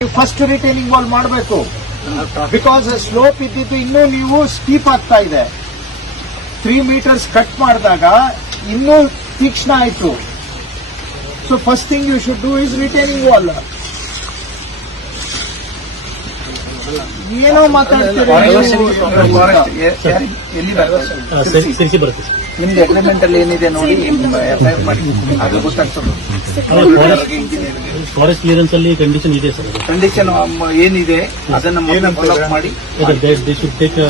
First retaining wall ಮಾಡಬೇಕು. Because slope ಇದ್ದಿದ್ದು ಇನ್ನೂ ನೀವು ಸ್ಟೀಪ್ ಆಗ್ತಾ ಇದೆ. 3 meters ಕಟ್ ಮಾಡಿದಾಗ ಇನ್ನೂ ತೀಕ್ಷ್ಣ ಆಯ್ತು. So first thing you should do is retaining wall. ಏನೋ ಮಾತಾಡ್ತೀರಿ. ನಿಮ್ದು ಅಗ್ರಿಮೆಂಟ್ ಅಲ್ಲಿ ಏನಿದೆ ನೋಡಿ, ಎಫ್ಐಆರ್ ಮಾಡಿ, ಅದು ಗೊತ್ತಾಗ್ತದೆ. ಫಾರೆಸ್ಟ್ ಕ್ಲಿಯರೆನ್ಸ್ ಅಲ್ಲಿ ಕಂಡೀಷನ್ ಇದೆ ಸರ್. ಕಂಡೀಷನ್ ಏನಿದೆ ಅದನ್ನ ಫಾಲೋ ಮಾಡಿ. They should take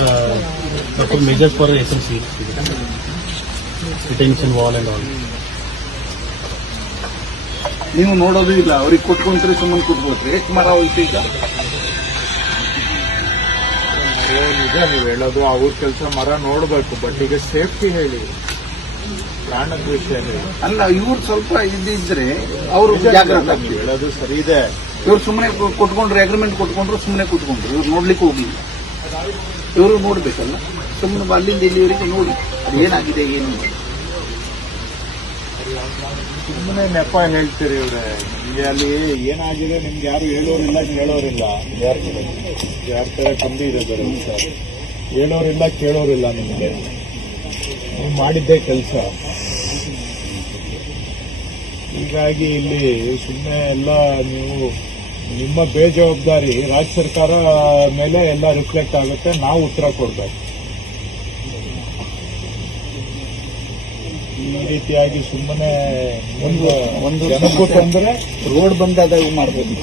measures for SMC, retention wall and all. ನೀವು ನೋಡೋದು ಇಲ್ಲ, ಅವ್ರಿಗೆ ಕೊಟ್ಕೊಂಡ್ರೆ ಸುಮ್ಮನೆ ಕೊಟ್ಬೋದ್ರಿ. ಎಷ್ಟು ಮರ ಹೋಯ್ತು ಈಗ? ನಿಜ ನೀವು ಹೇಳೋದು, ಅವ್ರ ಕೆಲಸ ಮರ ನೋಡ್ಬೇಕು, ಬಟ್ ಈಗ ಸೇಫ್ಟಿ ಹೇಳಿ, ಪ್ರಾಣದ ವಿಷಯ ಹೇಳಿ. ಅಲ್ಲ, ಇವ್ರು ಸ್ವಲ್ಪ ಇದ್ದಿದ್ರೆ ಅವರು ಜಾಗ್ರತೆ ಹೇಳೋದು ಸರಿ ಇದೆ. ಇವ್ರು ಸುಮ್ಮನೆ ಕೊಟ್ಕೊಂಡ್ರು, ಅಗ್ರಿಮೆಂಟ್ ಕೊಟ್ಕೊಂಡ್ರು, ಸುಮ್ಮನೆ ಕೊಟ್ಕೊಂಡ್ರು. ಇವ್ರು ನೋಡ್ಲಿಕ್ಕೆ ಹೋಗಿಲ್ಲ. ಇವರು ನೋಡ್ಬೇಕಲ್ಲ, ಸುಮ್ಮನೆ ಅಲ್ಲಿಂದ ಇಲ್ಲಿವರೆಗೆ ನೋಡಿ ಅದು ಏನಾಗಿದೆ ಏನು. ಸುಮ್ಮನೆ ನೆಪ ಹೇಳ್ತೀರಿ ಇವ್ರೆ. ನಿಮ್ಗೆ ಅಲ್ಲಿ ಏನಾಗಿದೆ ನಿಮ್ಗೆ ಯಾರು ಹೇಳೋರಿಲ್ಲ, ಕೇಳೋರಿಲ್ಲ. ಯಾರ ತರ ಕಮ್ಮಿ ಇದೆ ಬೇರೆ ಸರ್, ಹೇಳೋರಿಲ್ಲ ಕೇಳೋರಿಲ್ಲ. ನಿಮ್ಗೆ ನೀವು ಮಾಡಿದ್ದೇ ಕೆಲಸ. ಹೀಗಾಗಿ ಇಲ್ಲಿ ಸುಮ್ಮನೆ ಎಲ್ಲ ನೀವು ನಿಮ್ಮ ಬೇಜವಾಬ್ದಾರಿ ರಾಜ್ಯ ಸರ್ಕಾರ ಮೇಲೆ ಎಲ್ಲ ರಿಫ್ಲೆಕ್ಟ್ ಆಗುತ್ತೆ. ನಾವು ಉತ್ತರ ಕೊಡ್ಬೇಕು. ಈ ರೀತಿಯಾಗಿ ಸುಮ್ಮನೆ ಒಂದು ಜನಕ್ಕೂ ತೊಂದರೆ. ರೋಡ್ ಬಂದಾಗ ಮಾಡ್ಬೋದು.